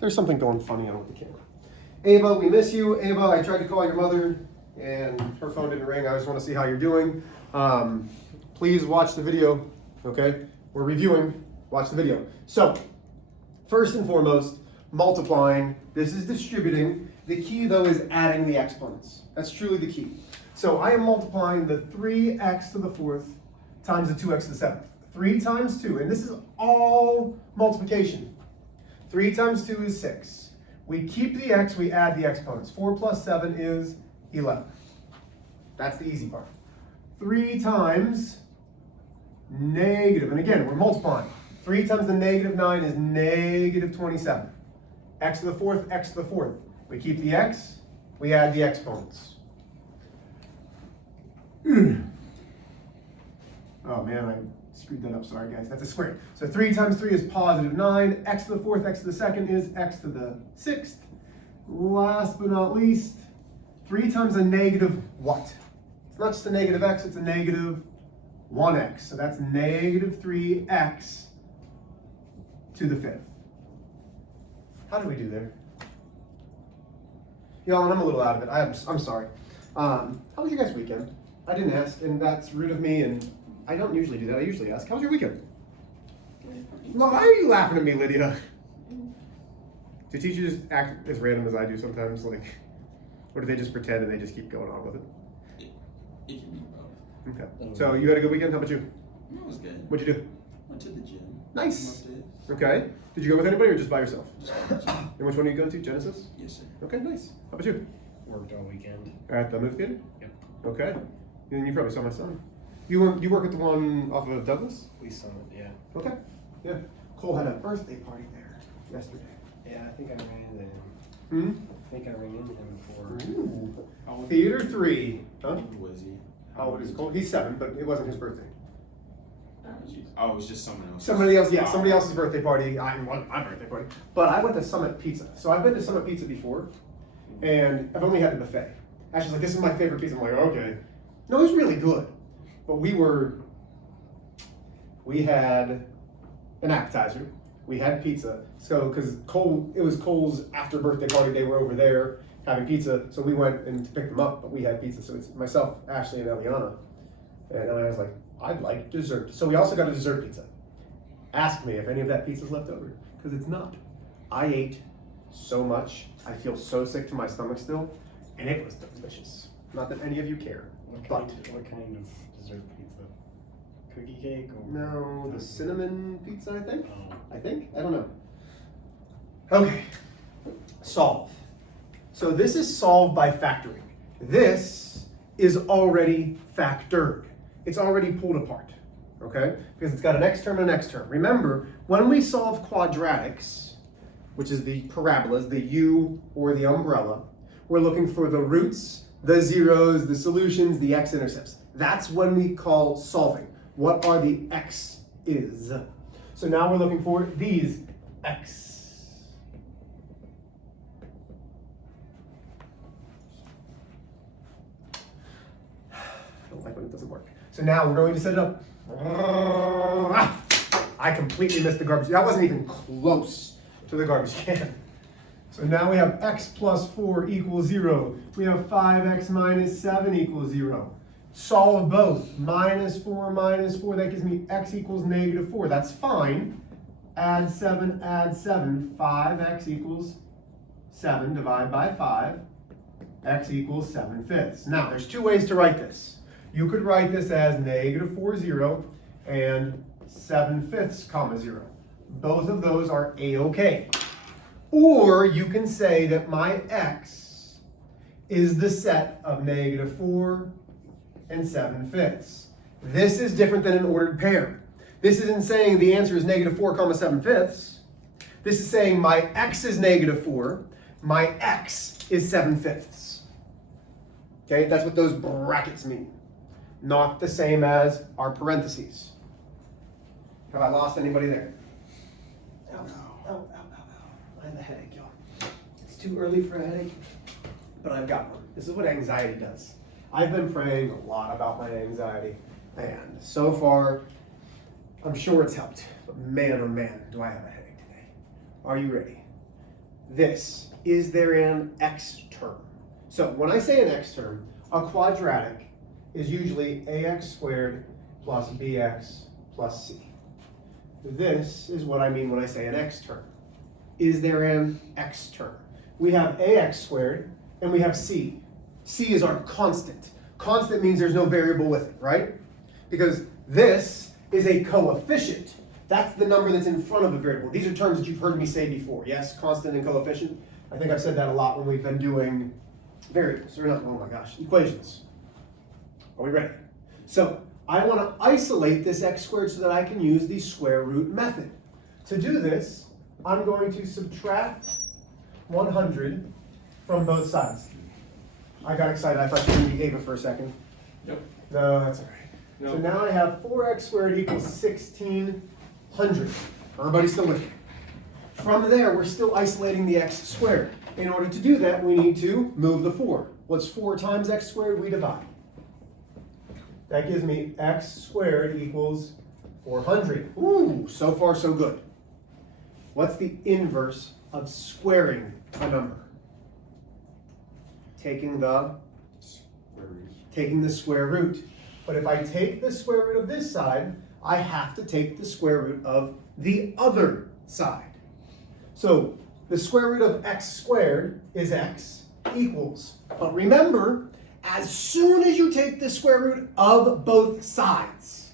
There's something going funny on with the camera. Ava, we miss you. Ava, I tried to call your mother and her phone didn't ring. I just want to see how you're doing. Please watch the video, okay? We're reviewing. Watch the video. So, first and foremost, multiplying. This is distributing. The key, though, is adding the exponents. That's truly the key. So I am multiplying the 3x to the 4th times the 2x to the 7th. 3 times 2, and this is all multiplication. 3 times 2 is 6. We keep the x, we add the exponents. 4 plus 7 is 11. That's the easy part. 3 times negative, and again, we're multiplying. 3 times the negative 9 is negative 27. X to the 4th, x to the 4th. We keep the x, we add the exponents. Oh man, I screwed that up, sorry guys. That's a square. So 3 times 3 is positive 9. X to the 4th, x to the 2nd is x to the 6th. Last but not least, 3 times a negative what? It's not just a negative x, it's a negative 1x. So that's negative 3x to the 5th. How did we do there? Y'all, I'm a little out of it. I'm sorry. How was your guys' weekend? I didn't ask, and that's rude of me, and I don't usually do that. I usually ask. How was your weekend? Why are you laughing at me, Lydia? Do teachers just act as random as I do sometimes? Like, or do they just pretend and they just keep going on with it? It can be both. Okay. So you had a good weekend? How about you? It was good. What'd you do? Went to the gym. Nice. Okay. Did you go with anybody or just by yourself? Just went to the gym. And which one are you going to? Genesis? Yes, sir. Okay, nice. How about you? Worked all weekend. At the movie theater? Yep. Okay. And you probably saw my son. You work at the one off of Douglas? We saw it, yeah. Okay. Yeah. Cole had a birthday party there yesterday. Yeah, I think I ran into him. Hmm? I think I ran into him before. Ooh. Theater 3. Huh? How old was he? How old is Cole? He's 7, but it wasn't his birthday. Oh, it was just someone else. Somebody else, yeah, somebody else's birthday party. I wasn't my birthday party. But I went to Summit Pizza. So I've been to Summit Pizza before, and I've only had the buffet. Ashley's like, this is my favorite pizza. I'm like, okay. No, it was really good. But we had an appetizer. We had pizza. So, because it was Cole's after birthday party, they were over there having pizza. So we went and to pick them up, but we had pizza. So it's myself, Ashley, and Eliana. And I was like, I'd like dessert. So we also got a dessert pizza. Ask me if any of that pizza's left over, because it's not. I ate so much. I feel so sick to my stomach still, and it was delicious. Not that any of you care. What But kind of dessert pizza? Cookie cake? Or no, the cinnamon pizza, I think. Oh. I don't know. Okay, solve. So this is solved by factoring. This is already factored. It's already pulled apart, okay? Because it's got an x term and an x term. Remember, when we solve quadratics, which is the parabolas, the u or the umbrella, we're looking for the roots, the zeros, the solutions, the x-intercepts. That's when we call solving. What are the x is? So now we're looking for these x. I don't like when it doesn't work. So now we're going to set it up. I completely missed the garbage. That wasn't even close to the garbage can. So now we have x plus 4 equals 0. We have 5x minus 7 equals 0. Solve both. Minus 4, that gives me x equals negative 4. That's fine. Add 7, 5x equals 7. Divide by 5. X equals 7/5. Now, there's two ways to write this. You could write this as negative 4, 0, and 7/5, comma 0. Both of those are A-okay. Or you can say that my x is the set of negative 4 and 7/5. This is different than an ordered pair. This isn't saying the answer is negative 4, comma 7/5. This is saying my x is negative 4, my x is 7/5. Okay, that's what those brackets mean. Not the same as our parentheses. Have I lost anybody there? Ow, ow, ow, ow, ow. I have a headache, y'all. It's too early for a headache, but I've got one. This is what anxiety does. I've been praying a lot about my anxiety, and so far, I'm sure it's helped. But man, oh man, do I have a headache today. Are you ready? this. Is there an x term? So when I say an x term, a quadratic is usually ax squared plus bx plus c. This is what I mean when I say an x term. Is there an x term? We have ax squared and we have c. C is our constant. Constant means there's no variable with it, right? Because this is a coefficient. That's the number that's in front of a variable. These are terms that you've heard me say before. Yes, constant and coefficient. I think I've said that a lot when we've been doing variables, or not, oh my gosh, equations. Are we ready? So I want to isolate this x squared so that I can use the square root method. To do this, I'm going to subtract 100 from both sides. I got excited. I thought you were going to be Ava for a second. Yep. No, that's all right. No. So now I have 4x squared equals 1600. Everybody still with me? From there, we're still isolating the x squared. In order to do that, we need to move the 4. What's 4 times x squared? We divide. That gives me x squared equals 400. Ooh, so far so good. What's the inverse of squaring a number? Taking the square root. But if I take the square root of this side, I have to take the square root of the other side. So the square root of x squared is x equals. But remember, as soon as you take the square root of both sides,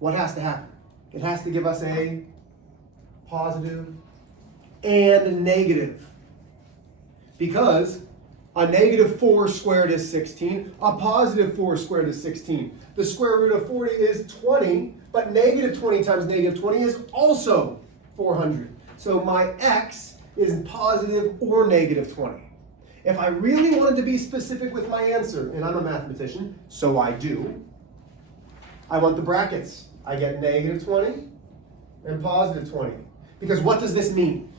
what has to happen? It has to give us a positive and a negative. Because a negative 4 squared is 16, a positive 4 squared is 16. The square root of 40 is 20, but negative 20 times negative 20 is also 400. So my x is positive or negative 20. If I really wanted to be specific with my answer, and I'm a mathematician, so I do, I want the brackets. I get negative 20 and positive 20. Because what does this mean?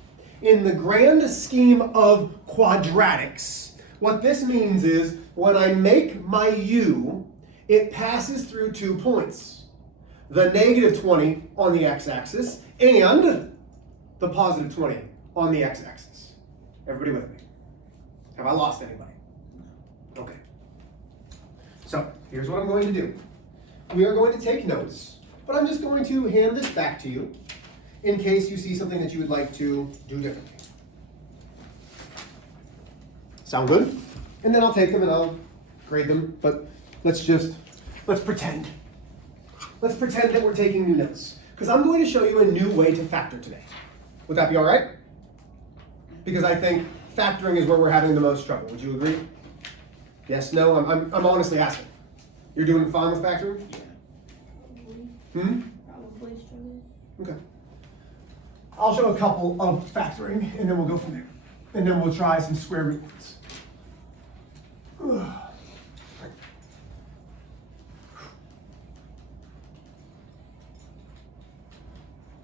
In the grand scheme of quadratics, what this means is when I make my u, it passes through 2 points. The negative 20 on the x-axis and the positive 20 on the x-axis. Everybody with me? Have I lost anybody? Okay. So here's what I'm going to do. We are going to take notes, but I'm just going to hand this back to you in case you see something that you would like to do differently. Sound good? And then I'll take them and I'll grade them, but let's pretend. Let's pretend that we're taking new notes. Because I'm going to show you a new way to factor today. Would that be all right? Because I think factoring is where we're having the most trouble. Would you agree? Yes, no? I'm honestly asking. You're doing fine with factoring? Yeah. Probably struggling. Okay. I'll show a couple of factoring, and then we'll go from there. And then we'll try some square root ones.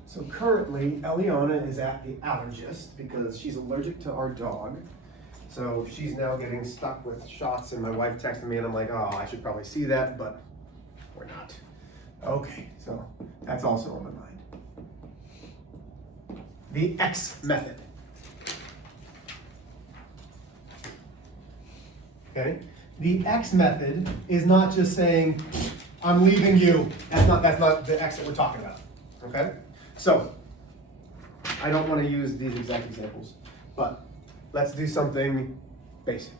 So currently, Eliana is at the allergist because she's allergic to our dog. So she's now getting stuck with shots, and my wife texted me, and I'm like, oh, I should probably see that, but we're not. Okay, so that's also on my mind. The X method. Okay? The X method is not just saying, I'm leaving you. That's not the X that we're talking about. Okay? So, I don't want to use these exact examples, but let's do something basic.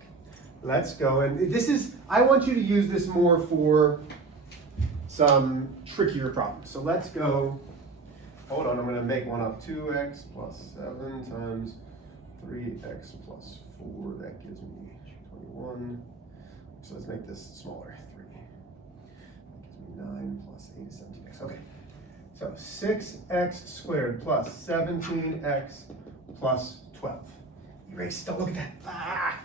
Let's go, and I want you to use this more for some trickier problems. So let's go, hold on, I'm going to make one up. 2x plus 7 times 3x plus 4, that gives me 21. So let's make this smaller, 3. That gives me 9 plus 8 is 17x. Okay. So 6x squared plus 17x plus 12. Erase, don't look at that.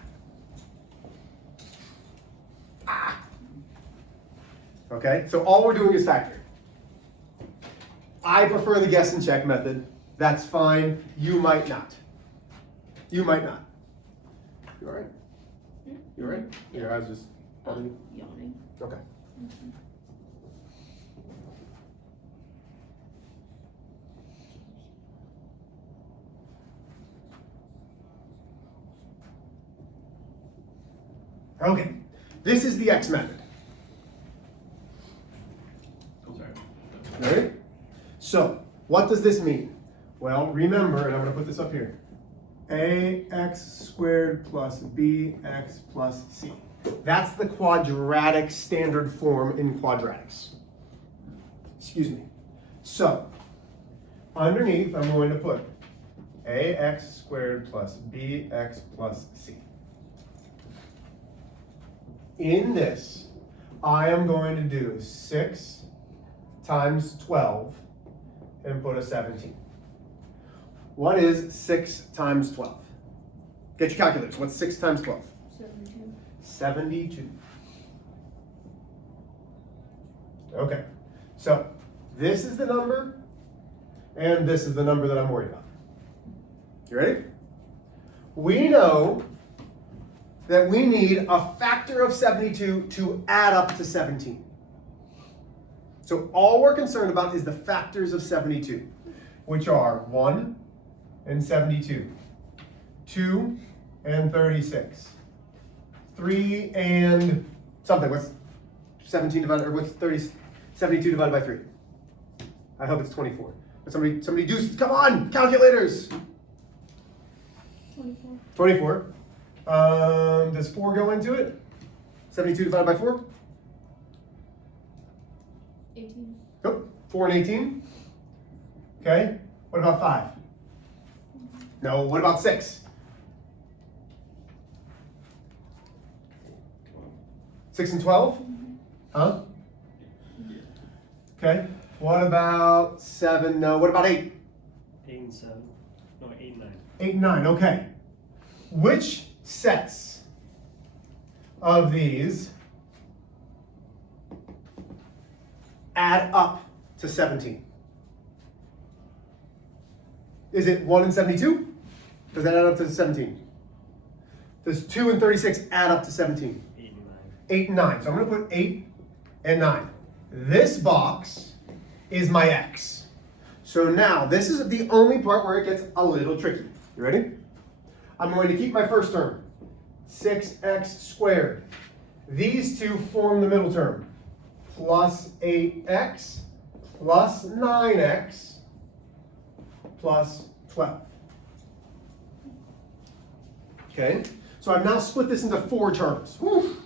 Okay, so all we're doing is factoring. I prefer the guess and check method. That's fine. You might not. You might not. You all right? You all right? Your eyes just Yawning. Okay. Okay, this is the X method. Ready? So, what does this mean? Well, remember, and I'm going to put this up here. ax squared plus bx plus c. That's the quadratic standard form in quadratics. Excuse me. So, underneath, I'm going to put ax squared plus bx plus c. In this, I am going to do 6 times 12 and put a 17. What is 6 times 12? Get your calculators. What's 6 times 12? 72. 72. Okay, so this is the number, and this is the number that I'm worried about. You ready? We know that we need a factor of 72 to add up to 17. So all we're concerned about is the factors of 72, which are 1 and 72, 2 and 36, 3 and something. What's 17 divided, or what's 72 divided by 3? I hope it's 24. But somebody do, come on, calculators! 24. 24. Does 4 go into it? 72 divided by 4? 18. Nope. 4 and 18. Okay. What about 5? No. What about 6? 6 and 12? Huh? Okay. What about 7? No. What about 8? 8 and 7. No, 8 and 9. 8 and 9. Okay. Which sets of these add up to 17? Is it 1 and 72? Does that add up to 17? Does 2 and 36 add up to 17? 8 and 9. 8 and 9. So I'm going to put 8 and 9. This box is my x. So now this is the only part where it gets a little tricky. You ready? I'm going to keep my first term, 6x squared. These two form the middle term, plus 8x plus 9x plus 12. Okay, so I've now split this into 4 terms. Whew.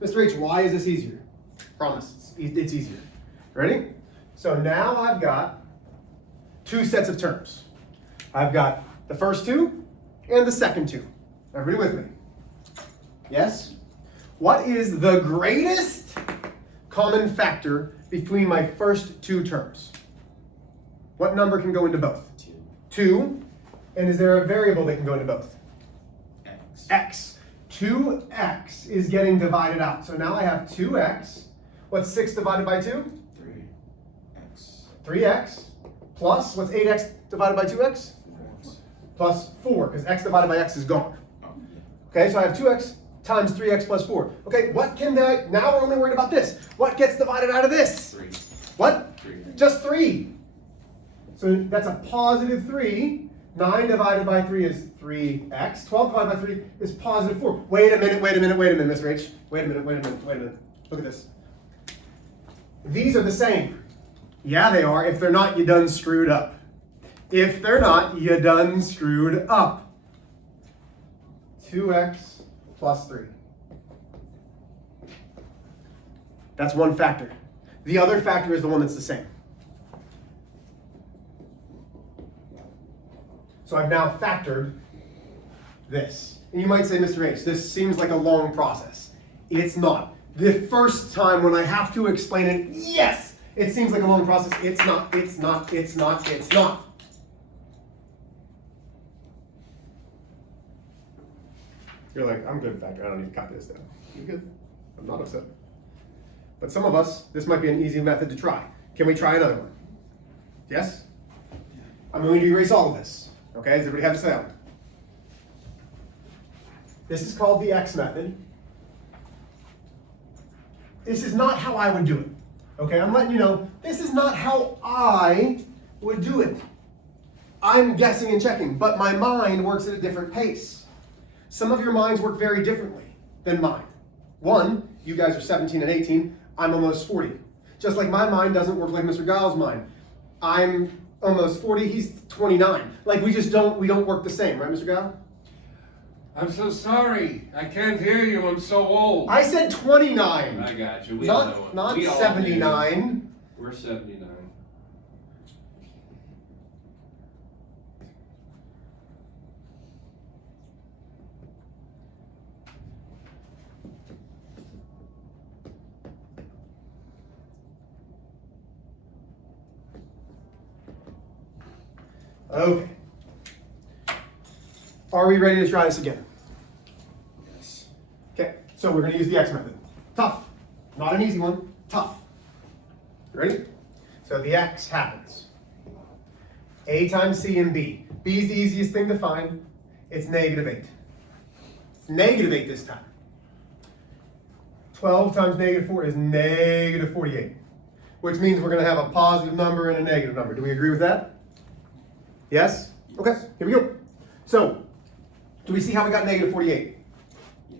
Mr. H, why is this easier? Promise, it's easier. Ready? So now I've got 2 sets of terms. I've got the first 2 and the second 2. Everybody with me? Yes? What is the greatest common factor between my first 2 terms? What number can go into both? 2. 2. And is there a variable that can go into both? X. X. 2x is getting divided out. So now I have 2x. What's 6 divided by 2? 3x. 3x. Plus, what's 8x divided by 2x? 4x. Plus 4, because x divided by x is gone. Okay, so I have 2x times 3x plus 4. Okay, what can now we're only worried about this. What gets divided out of this? 3. What? 3. Just 3. So that's a positive 3. 9 divided by 3 is 3x. 12 divided by 3 is positive 4. Wait a minute, Mr. H. Wait a minute. Look at this. These are the same. Yeah, they are. If they're not, you done screwed up. If they're not, you done screwed up. 2x plus 3. That's one factor. The other factor is the one that's the same. So I've now factored this. And you might say, Mr. H, this seems like a long process. It's not. The first time when I have to explain it, yes, it seems like a long process. It's not. You're like, I'm good, factor. I don't need to copy this down. You good? I'm not upset. But some of us, this might be an easy method to try. Can we try another one? Yes? I'm going to erase all of this. Okay, does everybody have this out? This is called the X method. This is not how I would do it. Okay, I'm letting you know, this is not how I would do it. I'm guessing and checking, but my mind works at a different pace. Some of your minds work very differently than mine. One, you guys are 17 and 18. I'm almost 40. Just like my mind doesn't work like Mr. Giles' mind. I'm almost 40, he's 29. Like we don't work the same, right, Mr. Giles? I'm so sorry. I can't hear you. I'm so old. I said 29. I got you. We all know it. Not We all 79. do. We're 79. Okay. Are we ready to try this again? Yes. Okay, so we're going to use the X method. Tough. Not an easy one. Tough. You ready? So the X happens. A times C and B. B is the easiest thing to find. It's -8. It's -8 this time. 12 times -4 is -48. Which means we're going to have a positive number and a negative number. Do we agree with that? Yes? Okay, here we go. So, do we see how we got -48? Yeah.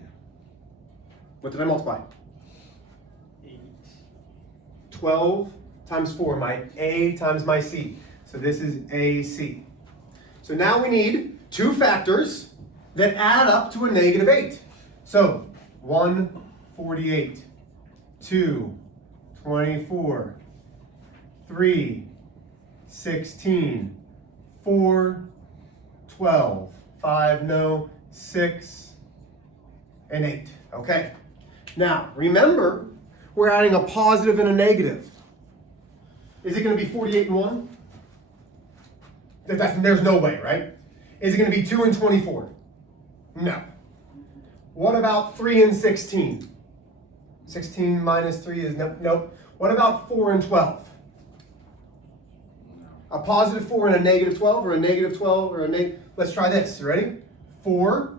What did I multiply? 8. 12 times 4, my A times my C. So this is AC. So now we need two factors that add up to a -8. So 148, 2, 24, 3, 16, 4, 12, 5, no, 6, and 8. Okay. Now, remember, we're adding a positive and a negative. Is it going to be 48 and 1? There's no way, right? Is it going to be 2 and 24? No. What about 3 and 16? 16 minus 3 is nope. What about 4 and 12? A positive 4 and a -12, or a -12, or a negative. Let's try this. You ready? 4,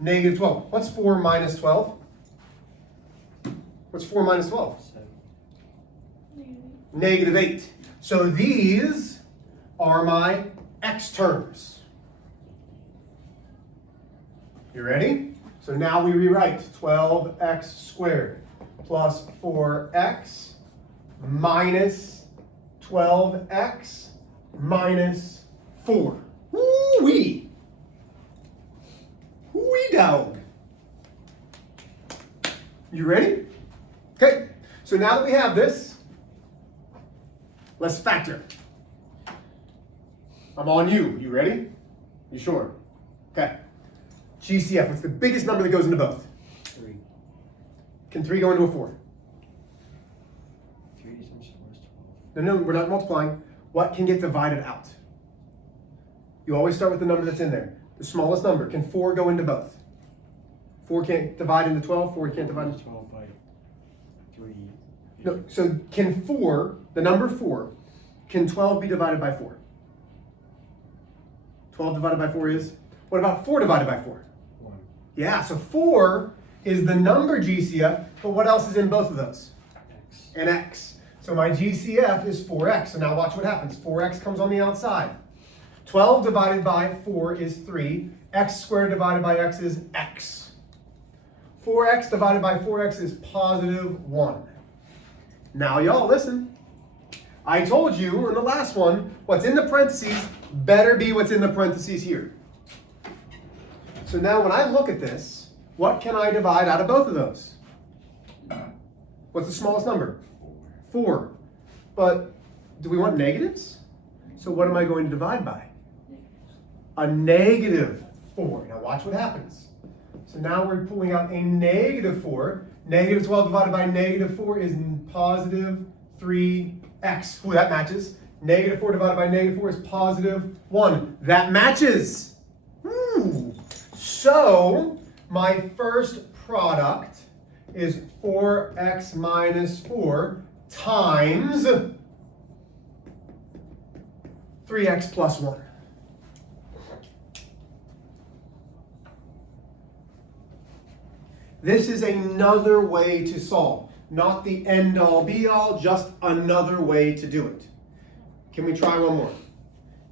-12. What's 4 minus 12? What's 4 minus 12? negative. -8. So these are my X terms. You ready? So now we rewrite 12x squared plus 4x minus 12x minus 4. Woo-wee! Woo-wee dog. You ready? Okay, so now that we have this, let's factor. I'm on you. You ready? You sure? Okay. GCF, what's the biggest number that goes into both? 3. Can 3 go into a 4? 3 times 4 is 12. No, we're not multiplying. What can get divided out? You always start with the number that's in there. The smallest number. Can 4 go into both? 4 can't divide into 12. 4 can't divide into 12 by 3. No, so can 4, the number 4, can 12 be divided by 4? 12 divided by 4 is? What about 4 divided by 4? 1. Yeah, so 4 is the number GCF, but what else is in both of those? X. And X. So my GCF is 4X. So now watch what happens. 4X comes on the outside. 12 divided by 4 is 3. X squared divided by X is X. 4X divided by 4X is positive 1. Now y'all listen. I told you in the last one, what's in the parentheses better be what's in the parentheses here. So now when I look at this, what can I divide out of both of those? What's the smallest number? 4. But do we want negatives? So what am I going to divide by? A -4. Now watch what happens. So now we're pulling out a -4. -12 divided by -4 is positive 3x. Ooh, that matches. -4 divided by -4 is positive 1. That matches. Ooh. So my first product is 4x minus 4 times 3x plus 1. This is another way to solve. Not the end-all be-all, just another way to do it. Can we try one more?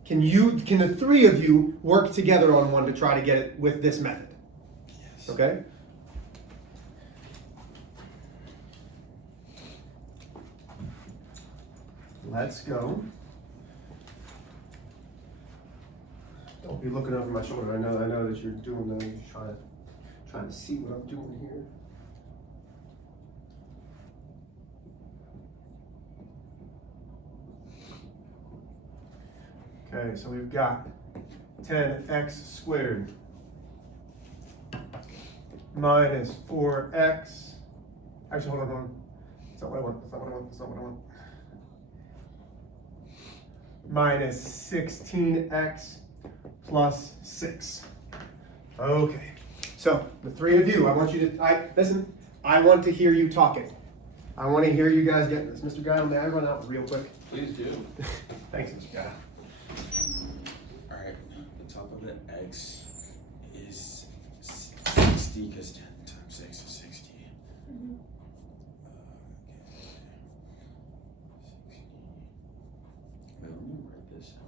Can the three of you work together on one to try to get it with this method? Yes. Okay? let's go. Don't be looking over my shoulder. I know that you're doing that. You're trying to see what I'm doing here. Okay, so we've got 10x squared minus 4x. Actually, hold on. That's not what I want. That's not what I want. That's not what I want. Minus 16x plus 6. Okay. So the three of you, I want you to listen. I want to hear you talking. I want to hear you guys get this. Mr. Guy, may I run out real quick? Please do. Thanks, Mr. Guy. Alright, the top of the x is 60 because 10 times 6 is 60. Mhm. Okay. 60. Wait, let me write this out.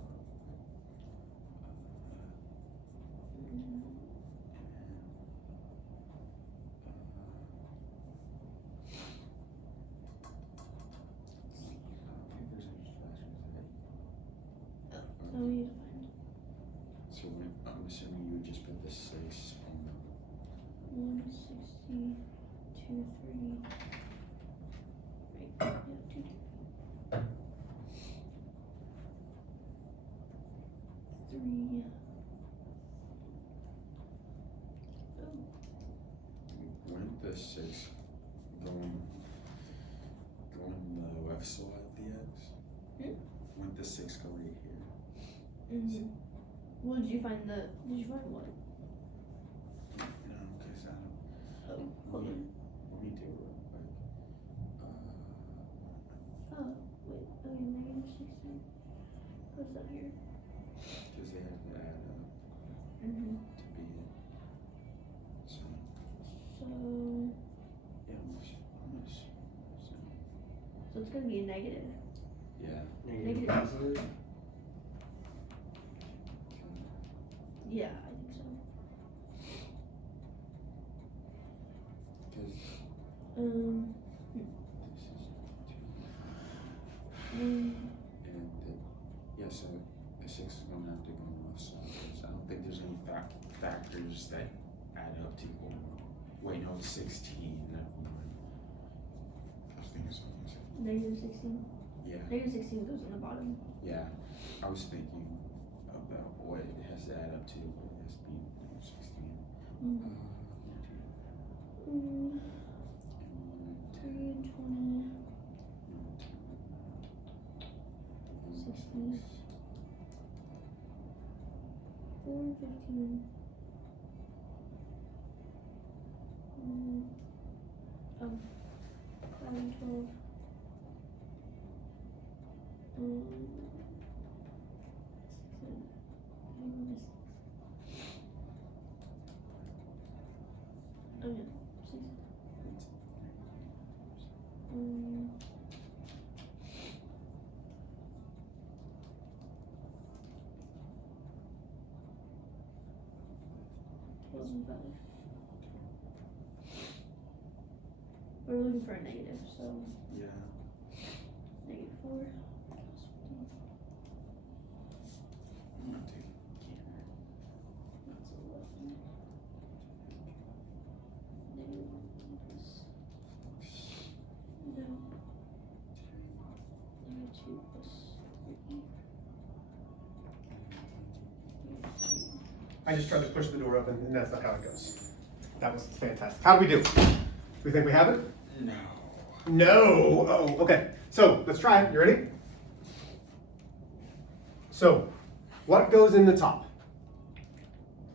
I don't think there's any fractions in it. Oh, we need to find So I'm assuming you would just put the 6 on the 160, 2, 3. Right, yeah, 2, 3. Oh, wouldn't the 6 go on the left side of the x? Wouldn't the 6 go right here? mm-hmm. Well, did you find what? No, because I don't. Oh, hold on. Let me do it real quick. Oh, wait, oh, yeah, negative 16. What's that here? Because they have to add up Mm-hmm. to be it. So, So yeah, almost. So, it's gonna be a negative. yeah. Negative. positive? Yeah, I think so. Because this is 2. Mm, And yeah, so the 6 is going to have to go on the left side. So I don't think there's any factors that add up to equal 1. Wait, no, it's 16. Never mind. I was thinking something. negative 16. Yeah, Negative 16 goes on the bottom. yeah. I was thinking about what it has to add up to, but it has to be 16. Mm. Mm, 3 10, and 20. 16. 4 and 15. Oh, 5 and 12. 6 and oh yeah, 6. And 5. We're looking for a negative, so yeah. negative 4. I'm going to take a gander. That's 11. Negative 1 plus. No. Negative 2 plus 3. I just tried to push the door open, and that's not how it goes. That was fantastic. How do we do? We think we have it? No. No. Oh, okay. So let's try it. You ready? So, what goes in the top?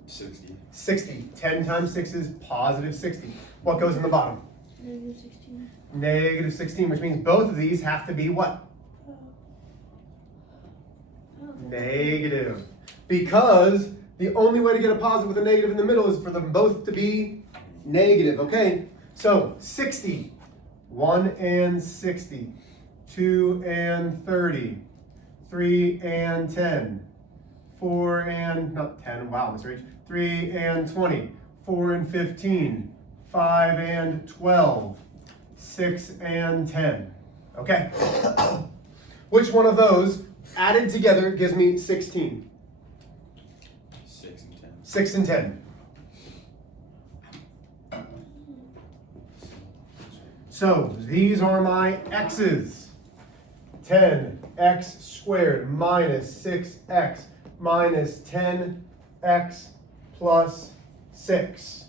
60. 60. 10 times 6 is positive 60. What goes in the bottom? Negative 16. Negative 16, which means both of these have to be what? Negative. Because the only way to get a positive with a negative in the middle is for them both to be negative. Okay, so 60. 1 and 60. 2 and 30. 3 and 10. 4 and, not 10, wow, Mr. H. 3 and 20. 4 and 15. 5 and 12. 6 and 10. Okay. Which one of those added together gives me 16? 6 and 10. 6 and 10. So these are my x's. 10x squared minus 6x minus 10x plus 6.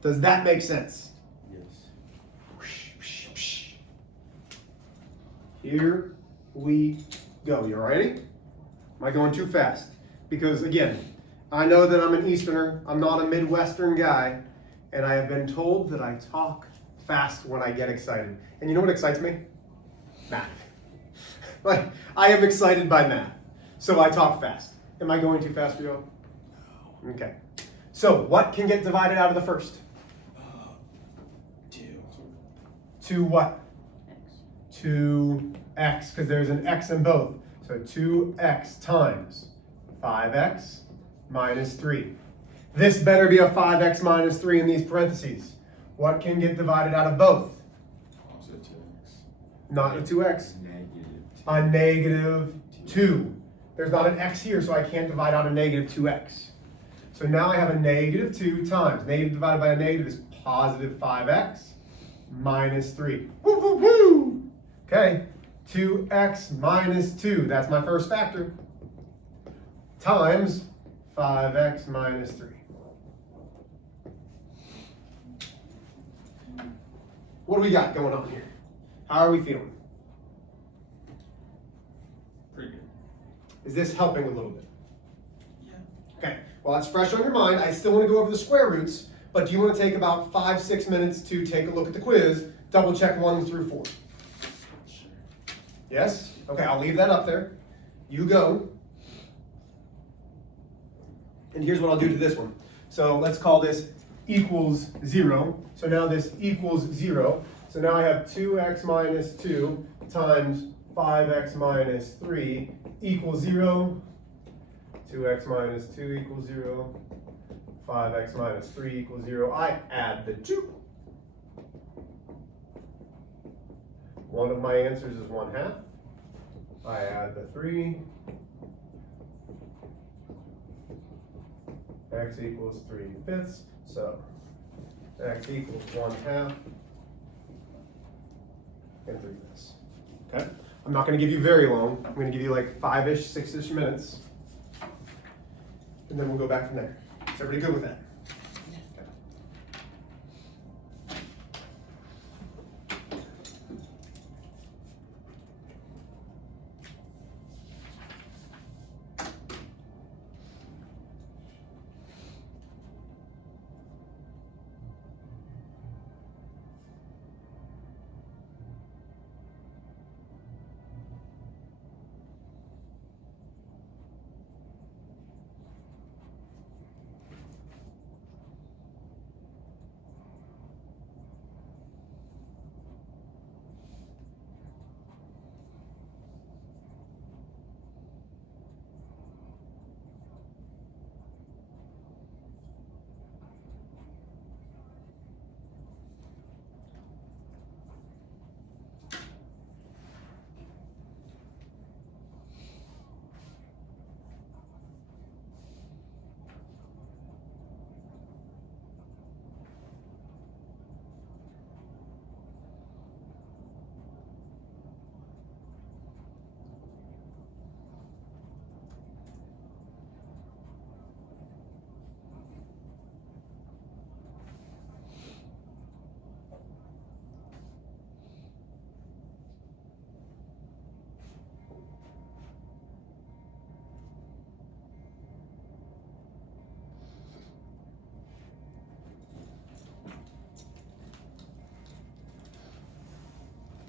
Does that make sense? Yes. Here we go. You ready? Am I going too fast? Because again, I know that I'm an Easterner. I'm not a Midwestern guy. And I have been told that I talk fast when I get excited. And you know what excites me? Math. Like, I am excited by math. So I talk fast. Am I going too fast for you? Okay. So what can get divided out of the first? 2. 2 what? X. 2x, because there's an x in both. So 2x times 5x minus 3. This better be a 5x minus 3 in these parentheses. What can get divided out of both? Also 2x. Not a 2x. Negative 2. A negative 2. There's not an x here, so I can't divide out a negative 2x. So now I have a negative 2 times. Negative divided by a negative is positive 5x minus 3. Woo, woo, woo! Okay, 2x minus 2. That's my first factor. Times 5x minus 3. What do we got going on here? How are we feeling? Pretty good. Is this helping a little bit? Yeah. Okay, well, that's fresh on your mind. I still want to go over the square roots, but do you want to take about 5-6 minutes to take a look at the quiz, double check 1 through 4? Sure. Yes? Okay, I'll leave that up there. You go. And here's what I'll do to this one. So let's call this equals 0. So now this equals 0. So now I have 2x minus 2 times 5x minus 3 equals 0. 2x minus 2 equals 0. 5x minus 3 equals 0. I add the 2. One of my answers is 1/2. I add the 3. X equals 3/5. So x equals 1/2 and 3/5. Okay? I'm not going to give you very long. I'm going to give you like 5-ish, 6-ish minutes. And then we'll go back from there. Is everybody good with that?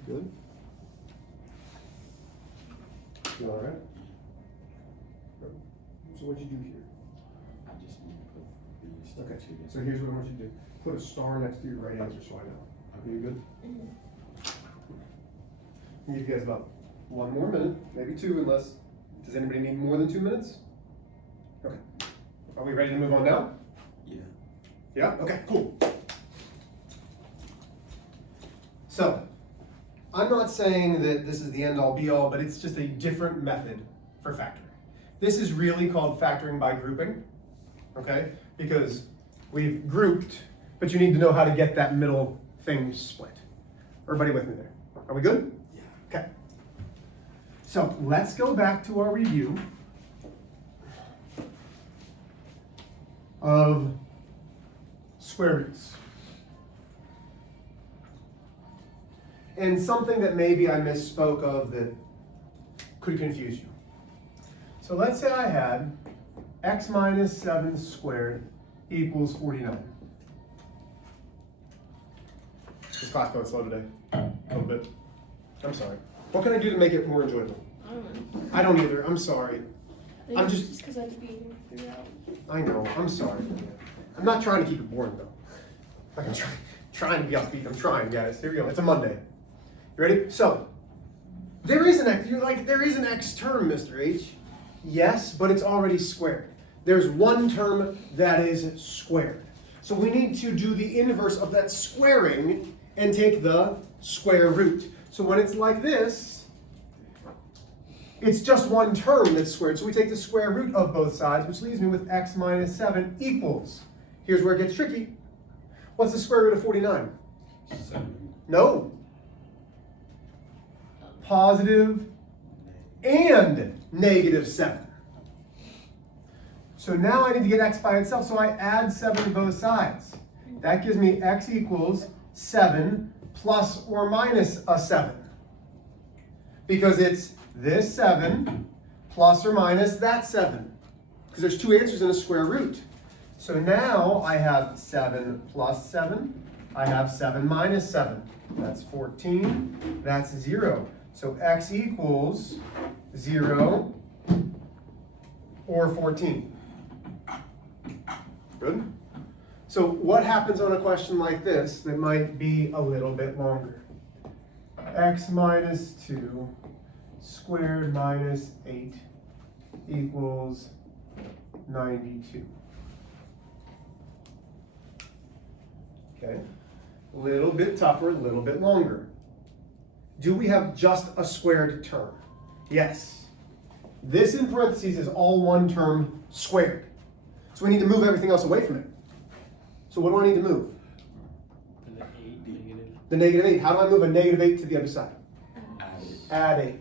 Good? You all right? So what'd you do here? I just need to put these Okay, two together. so here's what I want you to do. Put a star next to your right answer so I know. Are you good? I'll give you guys about 1 more minute, maybe 2 unless, does anybody need more than 2 minutes? Okay. Are we ready to move on now? Yeah. Yeah, okay, cool. So, I'm not saying that this is the end all be all, but it's just a different method for factoring. This is really called factoring by grouping, okay? Because we've grouped, but you need to know how to get that middle thing split. Everybody with me there? Are we good? Yeah. Okay. So let's go back to our review of square roots. And something that maybe I misspoke of that could confuse you. So let's say I had x minus 7 squared equals 49. This class going slow today. A little bit. I'm sorry. What can I do to make it more enjoyable? I don't know. I don't either. I'm sorry. Maybe I'm it's just- because I have to be here throughout. I know. I'm sorry. I'm not trying to keep it boring though. Like I'm trying to be upbeat. I'm trying, guys. Here we go. It's a Monday. You ready? So there is an x. You're like, there is an x term, Mr. H. Yes, but it's already squared. There's one term that is squared. So we need to do the inverse of that squaring and take the square root. So when it's like this, it's just one term that's squared. So we take the square root of both sides, which leaves me with x minus 7 equals. Here's where it gets tricky. What's the square root of 49? 7. No. Positive and negative 7. So now I need to get x by itself, so I add 7 to both sides. That gives me x equals 7 plus or minus a 7. Because it's this 7 plus or minus that 7. Because there's two answers in a square root. So now I have 7 plus 7. I have 7 minus 7. That's 14. That's 0. So x equals 0 or 14. Good? So what happens on a question like this that might be a little bit longer? X minus 2 squared minus 8 equals 92. Okay? A little bit tougher, a little bit longer. Do we have just a squared term? Yes. This in parentheses is all one term squared. So we need to move everything else away from it. So what do I need to move? The 8 negative. The negative 8. How do I move a negative 8 to the other side? Add it. Add 8.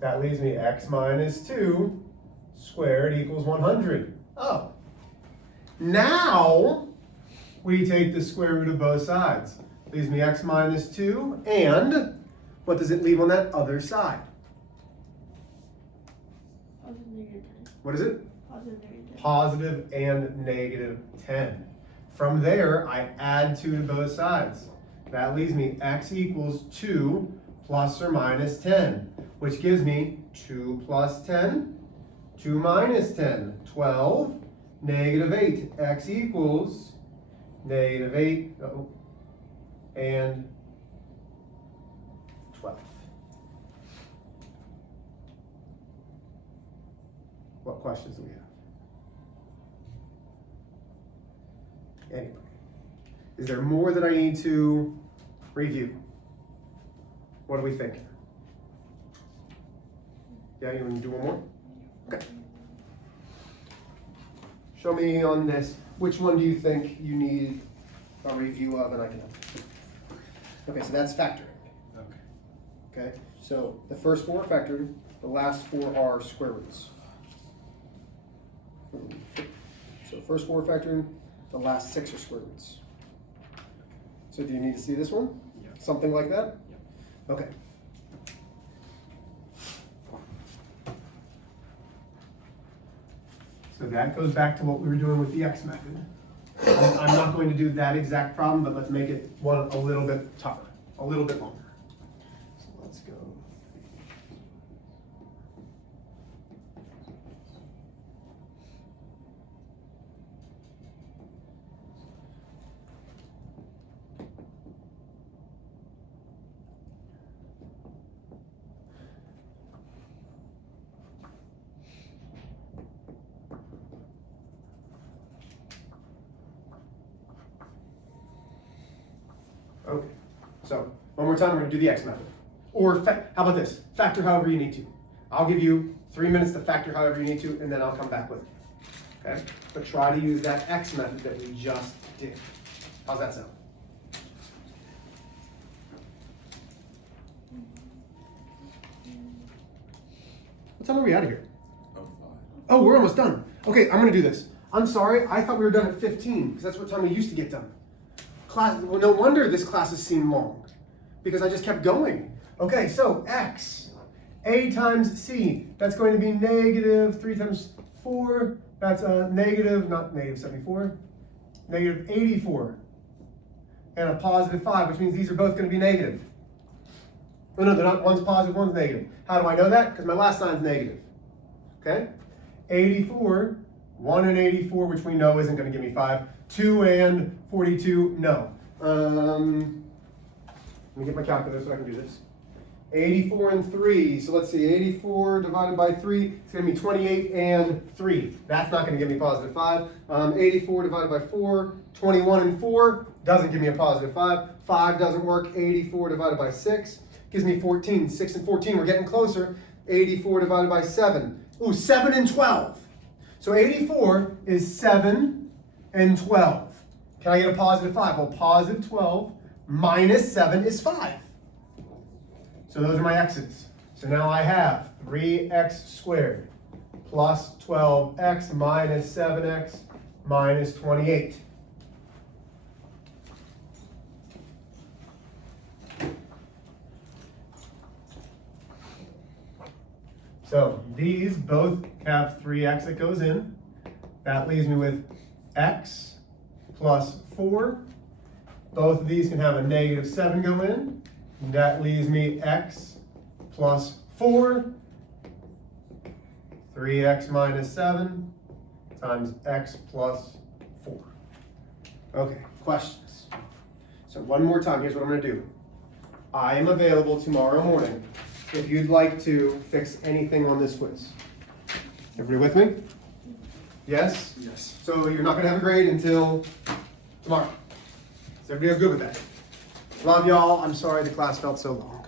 That leaves me x minus 2 squared equals 100. Oh. Now we take the square root of both sides. Leaves me x minus 2, and what does it leave on that other side? Positive negative 10. What is it? Positive negative 10. Positive and negative 10. From there, I add 2 to both sides. That leaves me x equals 2 plus or minus 10, which gives me 2 plus 10, 2 minus 10, 12, negative 8. X equals negative 8, and 12. What questions do we have? Anybody? Is there more that I need to review? What do we think? Yeah, you want to do one more? Okay. Show me on this. Which one do you think you need a review of, and I can help you? Okay, so that's factoring. Okay. Okay, so the first 4 are factored, the last 4 are square roots. So first 4 are factoring, the last 6 are square roots. So do you need to see this one? Yeah. Something like that? Yeah. Okay. So that goes back to what we were doing with the X method. I'm not going to do that exact problem, but let's make it one a little bit tougher, a little bit longer. So let's go. Okay. So, one more time, we're gonna do the x method. Or, how about this? Factor however you need to. I'll give you 3 minutes to factor however you need to, and then I'll come back with it. Okay? But try to use that x method that we just did. How's that sound? What time are we out of here? Oh, 5. Oh, we're almost done. Okay, I'm gonna do this. I'm sorry, I thought we were done at 15, because that's what time we used to get done. Class, well, no wonder this class has seemed long, because I just kept going. Okay, so x, a times c, that's going to be negative 3 times 4, that's a negative, not negative 74, negative 84, and a positive 5, which means these are both going to be negative. Oh no, they're not, one's positive, one's negative. How do I know that? Because my last sign's negative. Okay? 84, 1 and 84, which we know isn't going to give me 5. 2 and 42, no. Let me get my calculator so I can do this. 84 and 3, so let's see, 84 divided by 3, it's going to be 28 and 3. That's not going to give me positive 5. 84 divided by 4, 21 and 4, doesn't give me a positive 5. 5 doesn't work. 84 divided by 6 gives me 14. 6 and 14, we're getting closer. 84 divided by 7. Ooh, 7 and 12. So 84 is 7 and 12. Can I get a positive 5? Well, positive 12 minus 7 is 5. So those are my x's. So now I have 3x squared plus 12x minus 7x minus 28. So these both have 3x that goes in. That leaves me with x plus 4. Both of these can have a negative 7 go in. That leaves me x plus 4. 3x minus 7 times x plus 4. Okay, questions? So one more time, here's what I'm going to do. I am available tomorrow morning if you'd like to fix anything on this quiz. Everybody with me? Yes? Yes. So you're not going to have a grade until tomorrow. Is everybody good with that? Love y'all. I'm sorry the class felt so long.